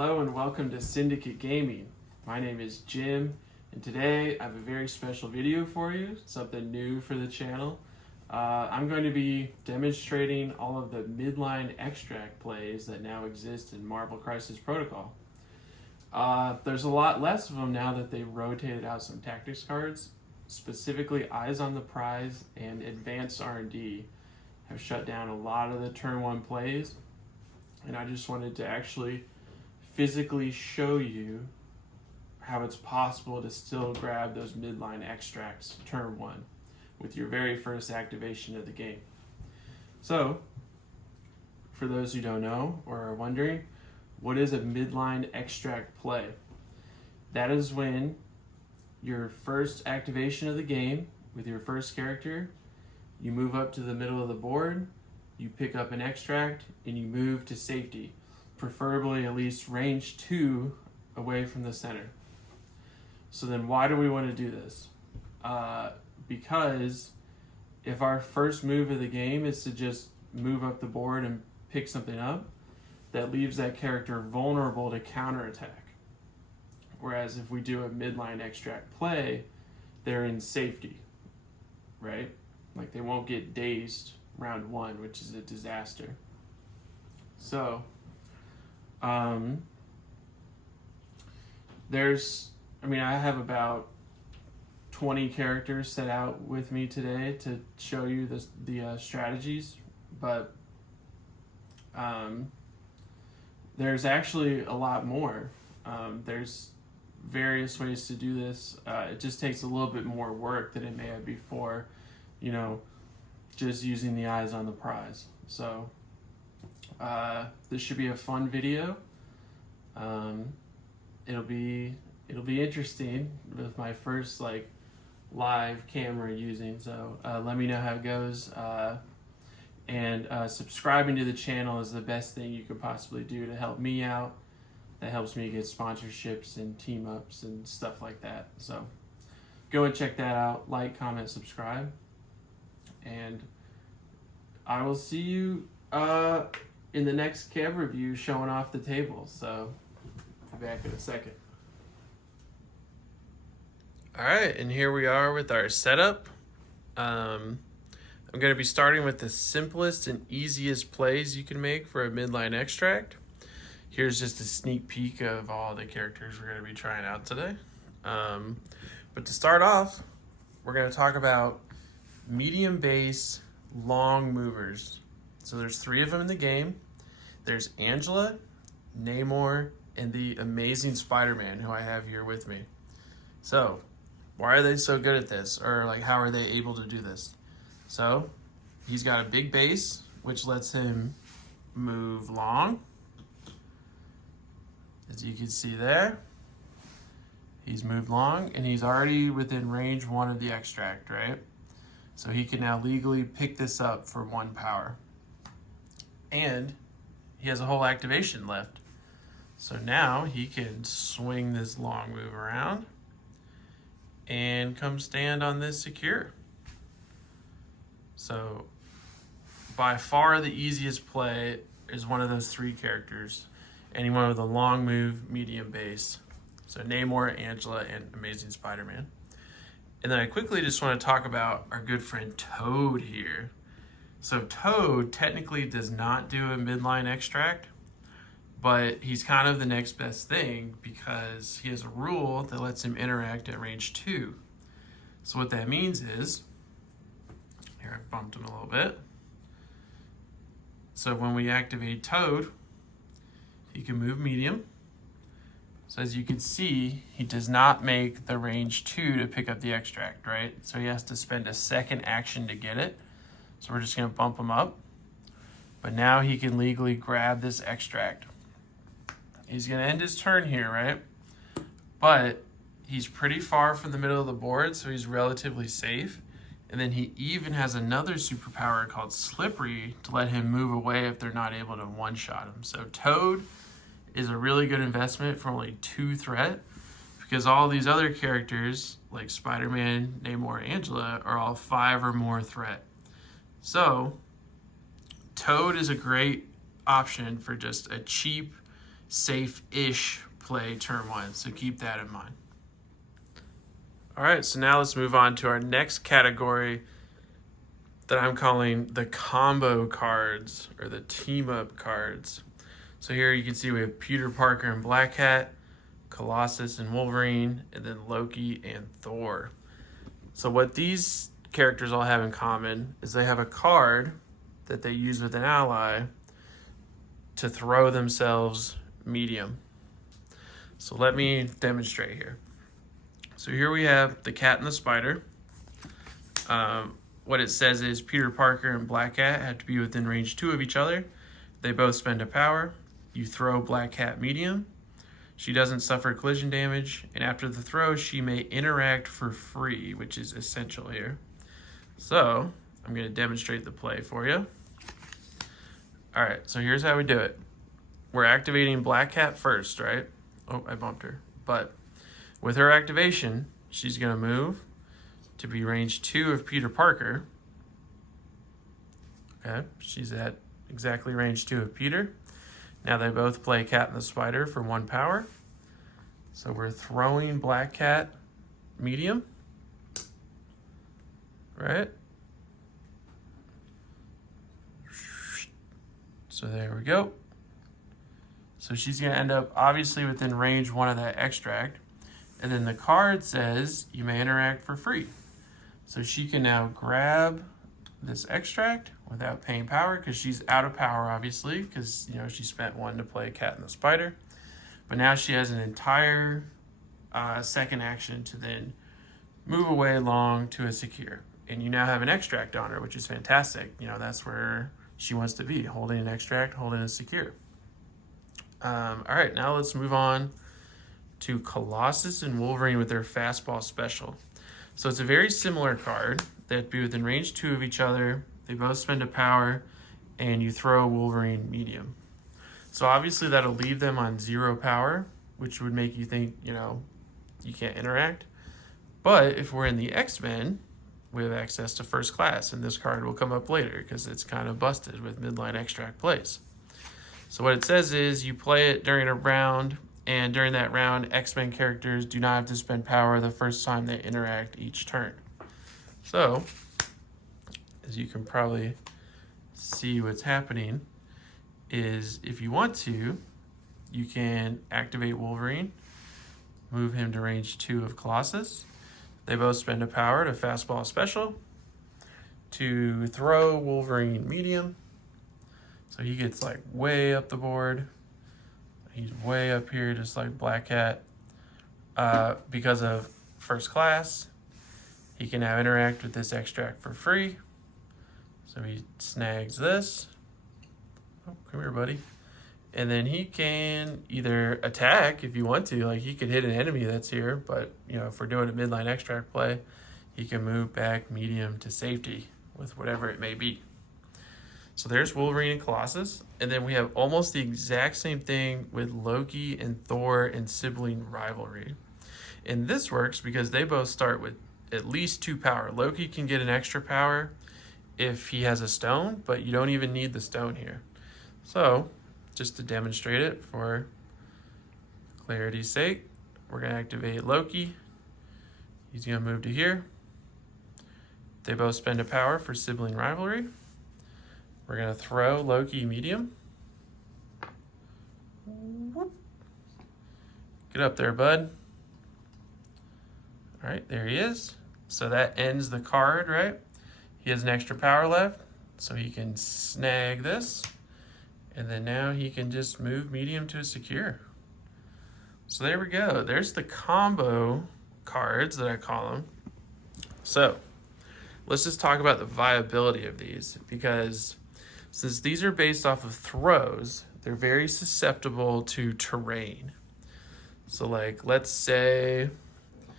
Hello and welcome to Syndicate Gaming. My name is Jim, and today I have a very special video for you, something new for the channel. I'm going to be demonstrating all of the Midline Extract Plays that now exist in Marvel Crisis Protocol. There's a lot less of them now that they rotated out some tactics cards. Specifically, Eyes on the Prize and Advanced R&D have shut down a lot of the turn 1 plays, and I just wanted to actually physically show you how it's possible to still grab those midline extracts turn 1 with your very first activation of the game. So, for those who don't know or are wondering, what is a midline extract play? That is when your first activation of the game with your first character, you move up to the middle of the board, you pick up an extract, and you move to safety, preferably at least range 2 away from the center. So then why do we want to do this? Because if our first move of the game is to just move up the board and pick something up, that leaves that character vulnerable to counterattack. Whereas if we do a midline extract play, they're in safety, right? Like they won't get dazed round 1, which is a disaster. So, I have about 20 characters set out with me today to show you the strategies, but there's actually a lot more. There's various ways to do this. It just takes a little bit more work than it may have before, just using the Eyes on the Prize. So this should be a fun video. It'll be interesting with my first live camera using. So let me know how it goes. And subscribing to the channel is the best thing you could possibly do to help me out. That helps me get sponsorships and team ups and stuff like that. So go and check that out. Like, comment, subscribe. And I will see you in the next cab review showing off the tables. So I'll be back in a second. All right, and here we are with our setup. I'm going to be starting with the simplest and easiest plays you can make for a midline extract. Here's just a sneak peek of all the characters we're going to be trying out today. But to start off, we're going to talk about medium base long movers. So there's 3 of them in the game. There's Angela, Namor, and the amazing Spider-Man, who I have here with me. So why are they so good at this? Or how are they able to do this? So he's got a big base, which lets him move long. As you can see there, he's moved long, and he's already within range 1 of the extract, right? So he can now legally pick this up for 1 power. And he has a whole activation left. So now he can swing this long move around and come stand on this secure. So by far the easiest play is one of those 3 characters. Anyone with a long move, medium base. So Namor, Angela, and Amazing Spider-Man. And then I quickly just want to talk about our good friend Toad here. So Toad technically does not do a midline extract, but he's kind of the next best thing because he has a rule that lets him interact at range 2. So what that means is, here I bumped him a little bit. So when we activate Toad, he can move medium. So as you can see, he does not make the range 2 to pick up the extract, right? So he has to spend a second action to get it. So we're just gonna bump him up. But now he can legally grab this extract. He's gonna end his turn here, right? But he's pretty far from the middle of the board, so he's relatively safe. And then he even has another superpower called Slippery to let him move away if they're not able to one-shot him. So Toad is a really good investment for only 2 threat, because all these other characters like Spider-Man, Namor, Angela are all 5 or more threat. So Toad is a great option for just a cheap safe-ish play turn 1, so keep that in mind. All right, so now let's move on to our next category that I'm calling the combo cards, or the team-up cards. So here you can see we have Peter Parker and Black Cat, Colossus and Wolverine, and then Loki and Thor. So what these characters all have in common is they have a card that they use with an ally to throw themselves medium. So let me demonstrate here. So here we have the cat and the spider. What it says is Peter Parker and Black Cat have to be within range 2 of each other. They both spend a power. You throw Black Cat medium. She doesn't suffer collision damage, and after the throw, she may interact for free, which is essential here. So I'm going to demonstrate the play for you. All right, so here's how we do it. We're activating Black Cat first, right? Oh, I bumped her. But with her activation, she's going to move to be range 2 of Peter Parker. Okay, she's at exactly range 2 of Peter. Now they both play Cat and the Spider for 1 power. So we're throwing Black Cat medium. Right? So there we go. So she's going to end up obviously within range 1 of that extract. And then the card says you may interact for free. So she can now grab this extract without paying power, because she's out of power obviously, because she spent 1 to play Cat and the Spider. But now she has an entire second action to then move away long to a secure. And you now have an extract on her, which is fantastic. That's where she wants to be, holding an extract, holding a secure. All right, now let's move on to Colossus and Wolverine with their fastball special. So it's a very similar card. They have to be within range 2 of each other. They both spend a power, and you throw Wolverine medium. So obviously that'll leave them on 0 power, which would make you think, you can't interact. But if we're in the X-Men, we have access to first class, and this card will come up later because it's kind of busted with Midline Extract Plays. So what it says is you play it during a round, and during that round, X-Men characters do not have to spend power the first time they interact each turn. So, as you can probably see, what's happening is if you want to, you can activate Wolverine, move him to range 2 of Colossus. They both spend a power to fastball special to throw Wolverine medium. So he gets like way up the board. He's way up here, just like Black Cat. Because of first class, he can now interact with this extract for free. So he snags this. Oh, come here, buddy. And then he can either attack if you want to. Like, he could hit an enemy that's here. But, if we're doing a midline extract play, he can move back medium to safety with whatever it may be. So there's Wolverine and Colossus. And then we have almost the exact same thing with Loki and Thor and sibling rivalry. And this works because they both start with at least 2 power. Loki can get an extra power if he has a stone, but you don't even need the stone here. So just to demonstrate it for clarity's sake, we're going to activate Loki. He's going to move to here. They both spend a power for sibling rivalry. We're going to throw Loki medium. Whoop. Get up there, bud. All right, there he is. So that ends the card, right? He has an extra power left, so he can snag this. And then now he can just move medium to a secure. So there we go. There's the combo cards that I call them. So let's just talk about the viability of these, because since these are based off of throws, they're very susceptible to terrain. So like, let's say,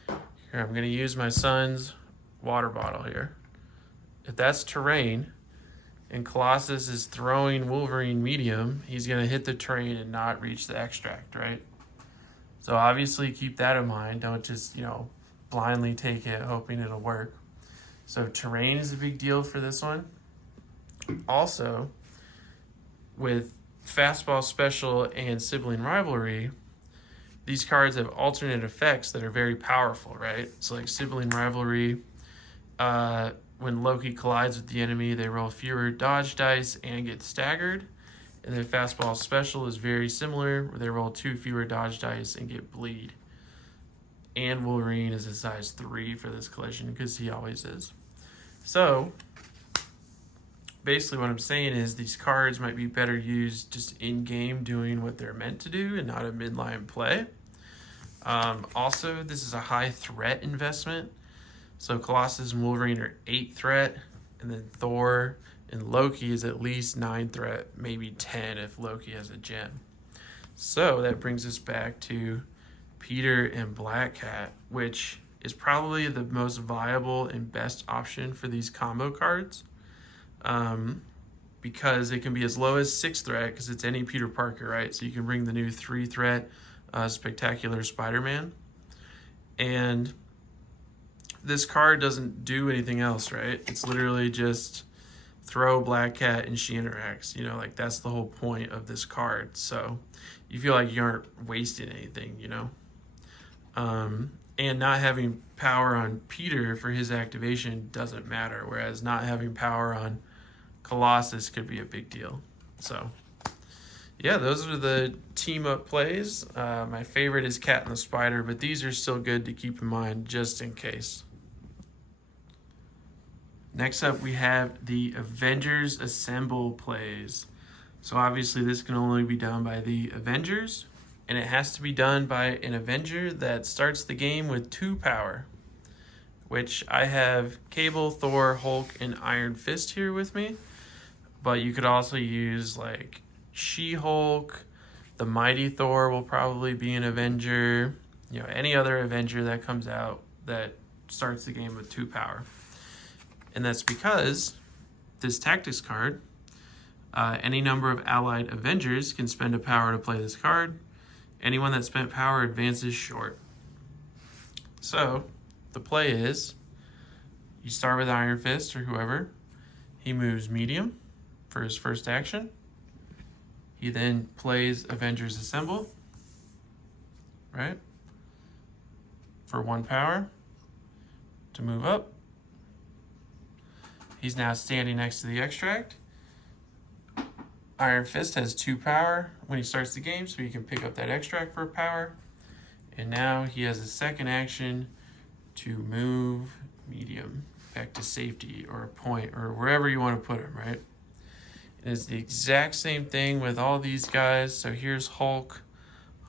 here, I'm gonna use my son's water bottle here. If that's terrain and Colossus is throwing Wolverine medium, he's gonna hit the terrain and not reach the extract, right? So obviously keep that in mind. Don't just, blindly take it hoping it'll work. So terrain is a big deal for this one. Also, with Fastball Special and Sibling Rivalry, these cards have alternate effects that are very powerful, right? So like Sibling Rivalry, when Loki collides with the enemy, they roll fewer dodge dice and get staggered. And then Fastball Special is very similar, where they roll 2 fewer dodge dice and get bleed. And Wolverine is a size 3 for this collision, because he always is. So, basically what I'm saying is these cards might be better used just in-game doing what they're meant to do and not a midline play. Also, this is a high threat investment. So Colossus and Wolverine are 8 threat, and then Thor and Loki is at least 9 threat, maybe 10 if Loki has a gem. So that brings us back to Peter and Black Cat, which is probably the most viable and best option for these combo cards, because it can be as low as 6 threat, because it's any Peter Parker, right? So you can bring the new 3 threat Spectacular Spider-Man, and this card doesn't do anything else, right? It's literally just throw Black Cat and she interacts. You know, like that's the whole point of this card. So you feel like you aren't wasting anything, you know? And not having power on Peter for his activation doesn't matter, whereas not having power on Colossus could be a big deal. So yeah, those are the team up plays. My favorite is Cat and the Spider, but these are still good to keep in mind just in case. Next up, we have the Avengers Assemble plays. So obviously this can only be done by the Avengers, and it has to be done by an Avenger that starts the game with 2 power, which I have Cable, Thor, Hulk, and Iron Fist here with me. But you could also use like She-Hulk, the Mighty Thor will probably be an Avenger, you know, any other Avenger that comes out that starts the game with 2 power. And that's because this tactics card, any number of allied Avengers can spend a power to play this card. Anyone that spent power advances short. So the play is, you start with Iron Fist or whoever. He moves medium for his first action. He then plays Avengers Assemble, right? For 1 power to move up. He's now standing next to the extract. Iron Fist has 2 power when he starts the game, so he can pick up that extract for a power. And now he has a second action to move medium back to safety or a point or wherever you want to put him, right? And it's the exact same thing with all these guys. So here's Hulk.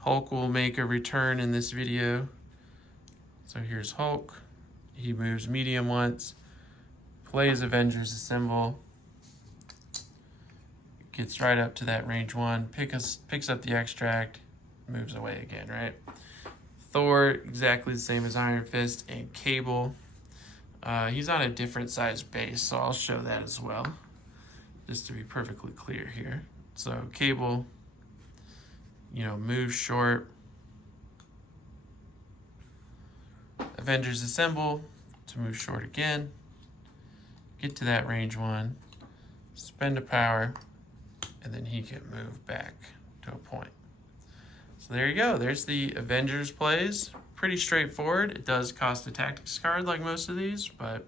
Hulk will make a return in this video. So here's Hulk. He moves medium once, plays Avengers Assemble, gets right up to that range 1, picks up the extract, moves away again, right? Thor, exactly the same as Iron Fist, and Cable. He's on a different size base, so I'll show that as well, just to be perfectly clear here. So Cable, you know, moves short. Avengers Assemble to move short again. Get to that range 1, spend a power, and then he can move back to a point. So there you go. There's the Avengers plays. Pretty straightforward. It does cost a tactics card like most of these, but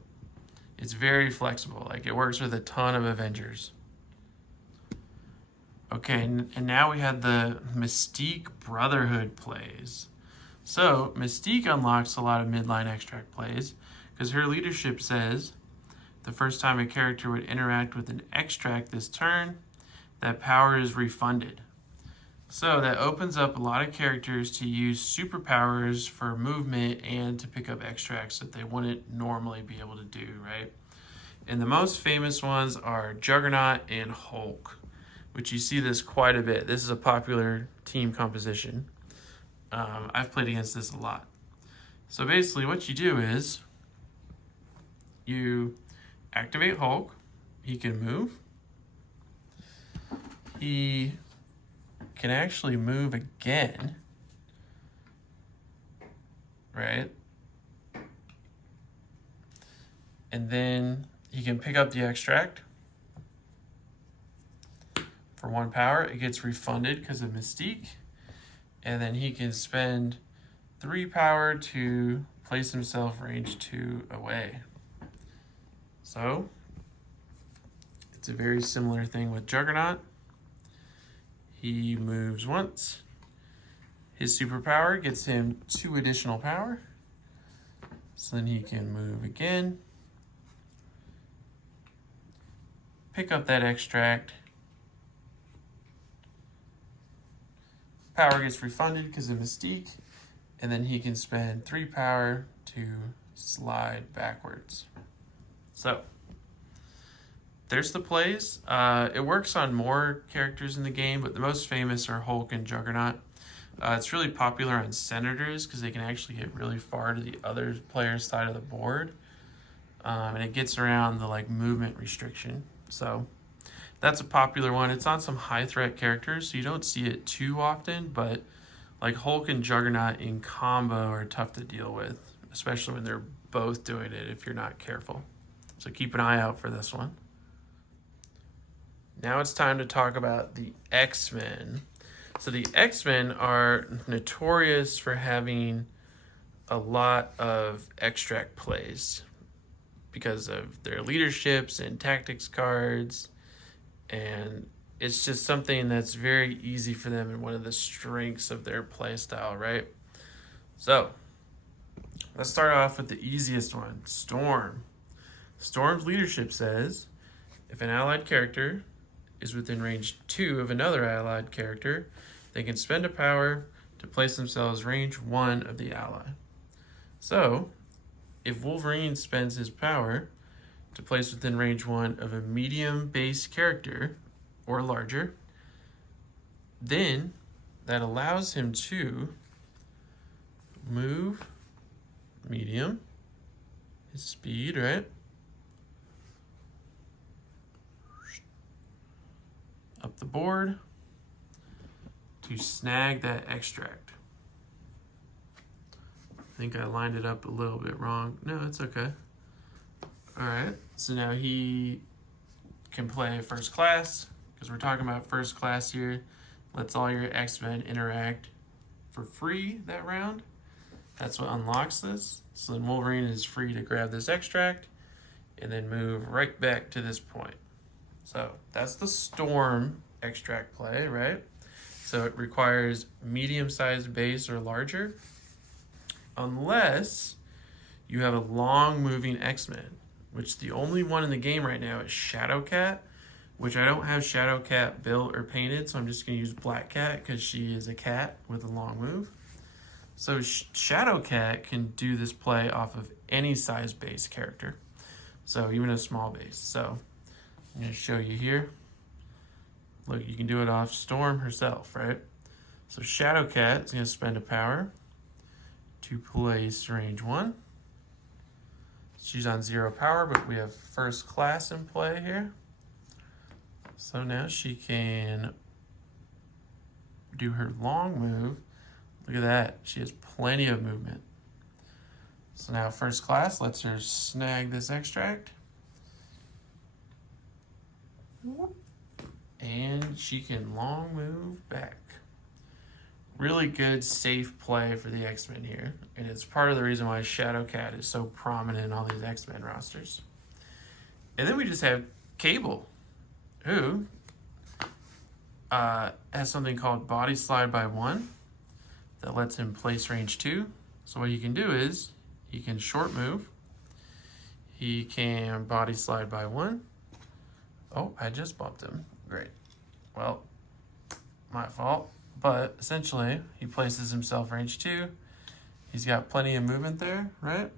it's very flexible. Like, it works with a ton of Avengers. Okay, and now we have the Mystique Brotherhood plays. So Mystique unlocks a lot of midline extract plays because her leadership says, the first time a character would interact with an extract this turn, that power is refunded. So that opens up a lot of characters to use superpowers for movement and to pick up extracts that they wouldn't normally be able to do, right? And the most famous ones are Juggernaut and Hulk, which you see this quite a bit. This is a popular team composition. I've played against this a lot. So basically what you do is you activate Hulk. He can move. He can actually move again, right? And then he can pick up the extract for 1 power. It gets refunded because of Mystique. And then he can spend 3 power to place himself range 2 away. So it's a very similar thing with Juggernaut. He moves once. His superpower gets him 2 additional power. So then he can move again. Pick up that extract. Power gets refunded because of Mystique. And then he can spend 3 power to slide backwards. So there's the plays. It works on more characters in the game, but the most famous are Hulk and Juggernaut. It's really popular on Senators because they can actually get really far to the other player's side of the board. And it gets around the movement restriction. So that's a popular one. It's on some high threat characters, so you don't see it too often, but Hulk and Juggernaut in combo are tough to deal with, especially when they're both doing it if you're not careful. So keep an eye out for this one. Now it's time to talk about the X-Men. So the X-Men are notorious for having a lot of extract plays because of their leaderships and tactics cards, and it's just something that's very easy for them and one of the strengths of their play style, right? So let's start off with the easiest one, Storm. Storm's leadership says, if an allied character is within range 2 of another allied character, they can spend a power to place themselves range 1 of the ally. So if Wolverine spends his power to place within range 1 of a medium base character or larger, then that allows him to move medium, his speed, right? Up the board to snag that extract. I think I lined it up a little bit wrong. No, it's okay. All right, so now he can play first class because we're talking about first class here. Lets all your X-Men interact for free that round. That's what unlocks this. So then Wolverine is free to grab this extract and then move right back to this point. So that's the Storm extract play, right? So it requires medium-sized base or larger, unless you have a long-moving X-Men, which the only one in the game right now is Shadowcat, which I don't have Shadowcat built or painted, so I'm just going to use Black Cat because she is a cat with a long move. So Shadowcat can do this play off of any size base character, so even a small base. So I'm going to show you here. Look, you can do it off Storm herself, right? So Shadowcat is going to spend a power to place range 1. She's on 0 power, but we have first class in play here. So now she can do her long move. Look at that. She has plenty of movement. So now first class lets her snag this extract. And she can long move back. Really good, safe play for the X-Men here. And it's part of the reason why Shadowcat is so prominent in all these X-Men rosters. And then we just have Cable, who has something called Body Slide by 1 that lets him place range 2. So what he can do is he can short move. He can Body Slide by 1. Oh, I just bumped him. Great. Well, my fault. But essentially, he places himself range 2. He's got plenty of movement there, right?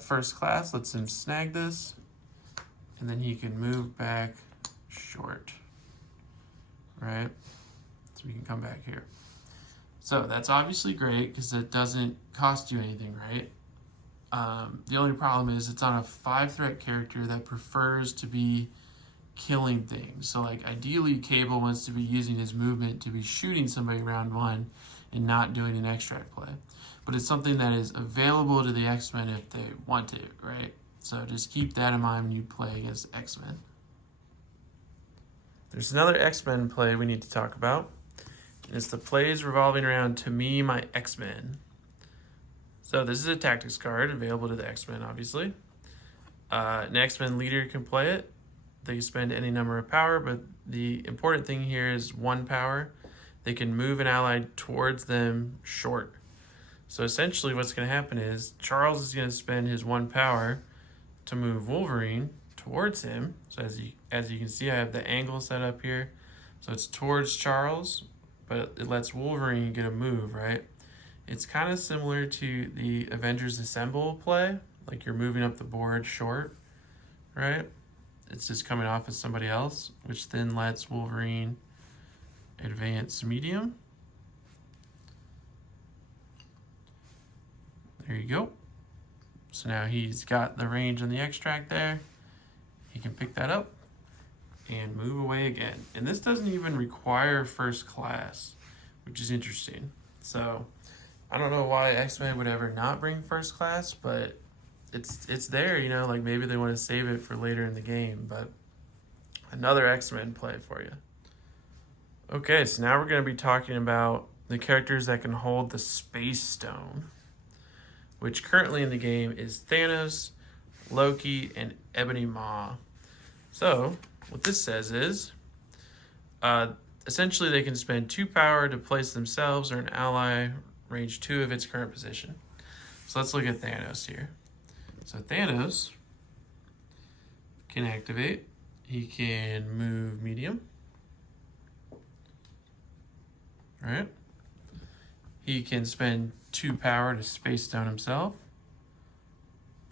First class lets him snag this. And then he can move back short, right? So we can come back here. So that's obviously great because it doesn't cost you anything, right? The only problem is it's on a 5-threat character that prefers to be killing things. So ideally Cable wants to be using his movement to be shooting somebody round 1 and not doing an extract play. But it's something that is available to the X-Men if they want it, right? So just keep that in mind when you play against X-Men. there's another X-Men play we need to talk about. And it's the plays revolving around To Me, My XMen. So this is a tactics card available to the X-Men, obviously. An X-Men leader can play it. They can spend any number of power, but the important thing here is 1 power. They can move an ally towards them short. So essentially what's going to happen is Charles is going to spend his 1 power to move Wolverine towards him. So as you can see, I have the angle set up here. So it's towards Charles, but it lets Wolverine get a move, right? It's kind of similar to the Avengers Assemble play, like you're moving up the board short, right? It's just coming off as somebody else, which then lets Wolverine advance medium. There you go. So now he's got the range on the extract there. He can pick that up and move away again. And this doesn't even require first class, which is interesting. So I don't know why X-Men would ever not bring first class, but it's there, you know, like maybe they want to save it for later in the game, but another X-Men play for you. Okay, so now we're going to be talking about the characters that can hold the Space Stone, which currently in the game is Thanos, Loki, and Ebony Maw. So what this says is, essentially they can spend 2 power to place themselves or an ally range 2 of its current position. So let's look at Thanos here. So Thanos can activate. He can move medium. Right? He can spend 2 power to Space Stone himself.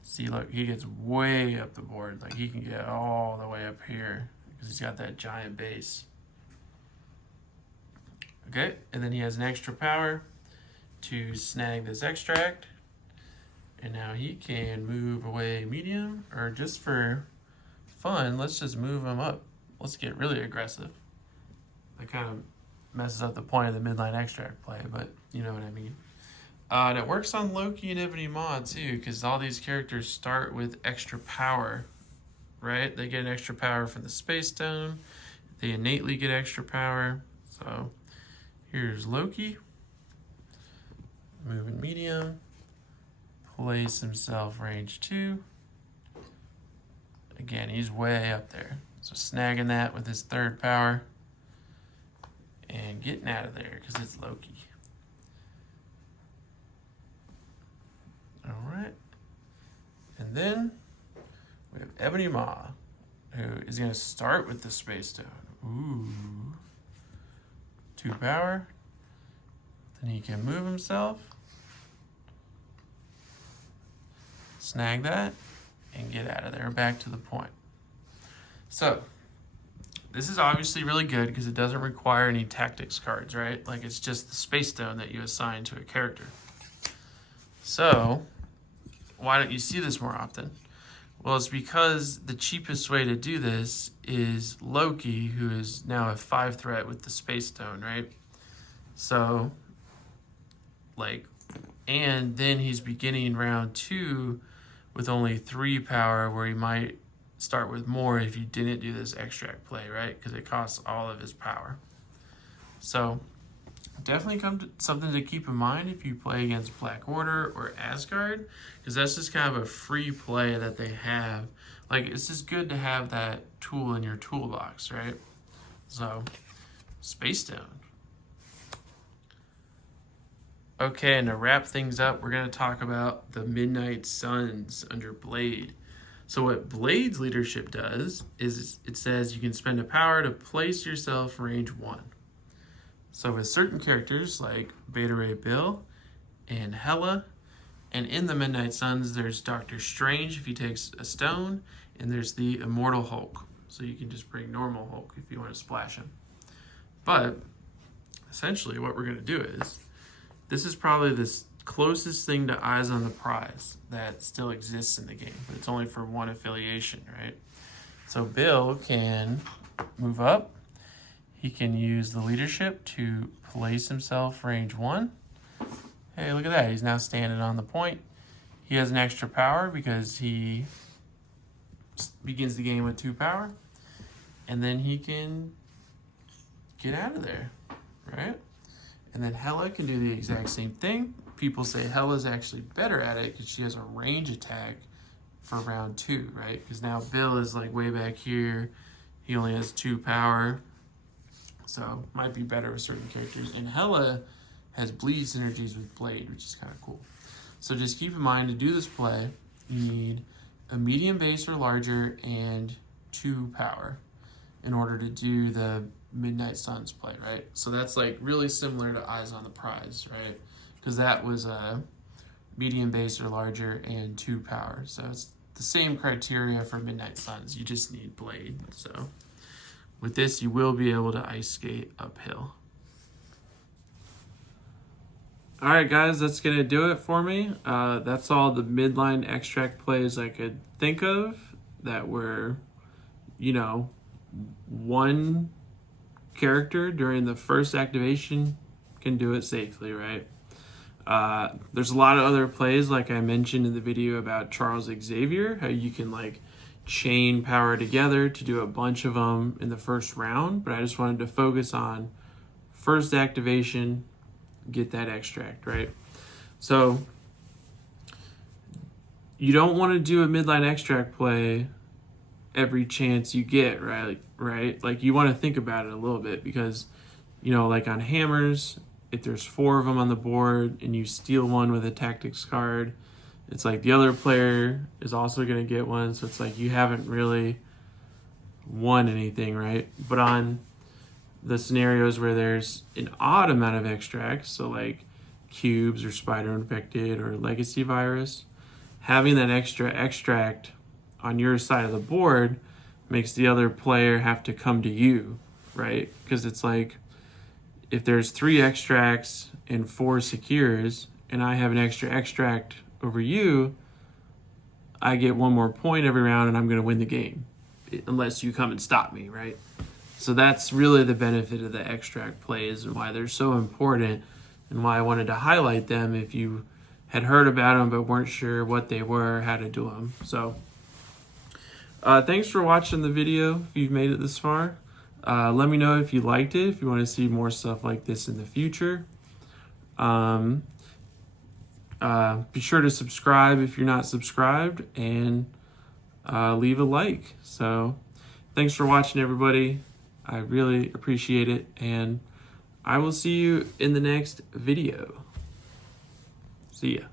See, look, he gets way up the board. Like, he can get all the way up here because he's got that giant base. Okay, and then he has an extra power to snag this extract. And now he can move away medium, or just for fun, let's just move him up. Let's get really aggressive. That kind of messes up the point of the midline extract play, but you know what I mean. And it works on Loki and Ebony Maw too, because all these characters start with extra power, right? They get an extra power from the Space Stone. They innately get extra power. So here's Loki, moving medium. Place himself range 2. Again, he's way up there. So snagging that with his 3rd power and getting out of there because it's Loki. All right. And then we have Ebony Maw, who is going to start with the Space Stone. Ooh. 2 power. Then he can move himself. Snag that and get out of there, back to the point. So this is obviously really good because it doesn't require any tactics cards, right? Like it's just the Space Stone that you assign to a character. So why don't you see this more often? Well, it's because the cheapest way to do this is Loki, who is now a 5 threat with the Space Stone, right? So and then he's beginning round 2 with only 3 power, where he might start with more if you didn't do this extract play, right? Because it costs all of his power. So definitely something to keep in mind if you play against Black Order or Asgard, because that's just kind of a free play that they have. Like, it's just good to have that tool in your toolbox, right? So, Space Stone. Okay, and to wrap things up, we're going to talk about the Midnight Suns under Blade. So what Blade's leadership does is it says you can spend a power to place yourself range 1. So with certain characters like Beta Ray Bill and Hela, and in the Midnight Suns, there's Doctor Strange if he takes a stone, and there's the Immortal Hulk. So you can just bring normal Hulk if you want to splash him. But essentially what we're going to do is, this is probably the closest thing to Eyes on the Prize that still exists in the game, but it's only for 1 affiliation, right? So Bill can move up. He can use the leadership to place himself range 1. Hey, look at that. He's now standing on the point. He has an extra power because he begins the game with 2 power. And then he can get out of there, right? And then Hela can do the exact same thing. People say Hela's actually better at it because she has a range attack for round 2, right? Because now Bill is like way back here. He only has 2 power. So might be better with certain characters. And Hela has bleed synergies with Blade, which is kind of cool. So just keep in mind, to do this play, you need a medium base or larger and 2 power in order to do the Midnight Suns play, right? So that's like really similar to Eyes on the Prize, right? Because that was a medium base or larger and 2 power. So it's the same criteria for Midnight Suns. You just need Blade. So with this, you will be able to ice skate uphill. All right, guys, that's going to do it for me. That's all the midline extract plays I could think of that were, you know, one character during the first activation can do it safely, right? There's a lot of other plays, like I mentioned in the video about Charles Xavier, how you can like chain power together to do a bunch of them in the first round, but I just wanted to focus on first activation, get that extract, right? So you don't want to do a midline extract play every chance you get, right? Like you want to think about it a little bit, because, you know, like on hammers, if there's 4 of them on the board and you steal one with a tactics card, it's like the other player is also going to get one. So it's like you haven't really won anything, right? But on the scenarios where there's an odd amount of extracts, so like cubes or spider infected or legacy virus, having that extra extract on your side of the board makes the other player have to come to you, right? Because it's like, if there's 3 extracts and 4 secures and I have an extra extract over you, I get 1 more point every round and I'm going to win the game unless you come and stop me, right? So that's really the benefit of the extract plays and why they're so important, and why I wanted to highlight them if you had heard about them but weren't sure what they were, how to do them. So thanks for watching the video if you've made it this far. Let me know if you liked it, if you want to see more stuff like this in the future. Be sure to subscribe if you're not subscribed, and leave a like. So thanks for watching, everybody. I really appreciate it, and I will see you in the next video. See ya.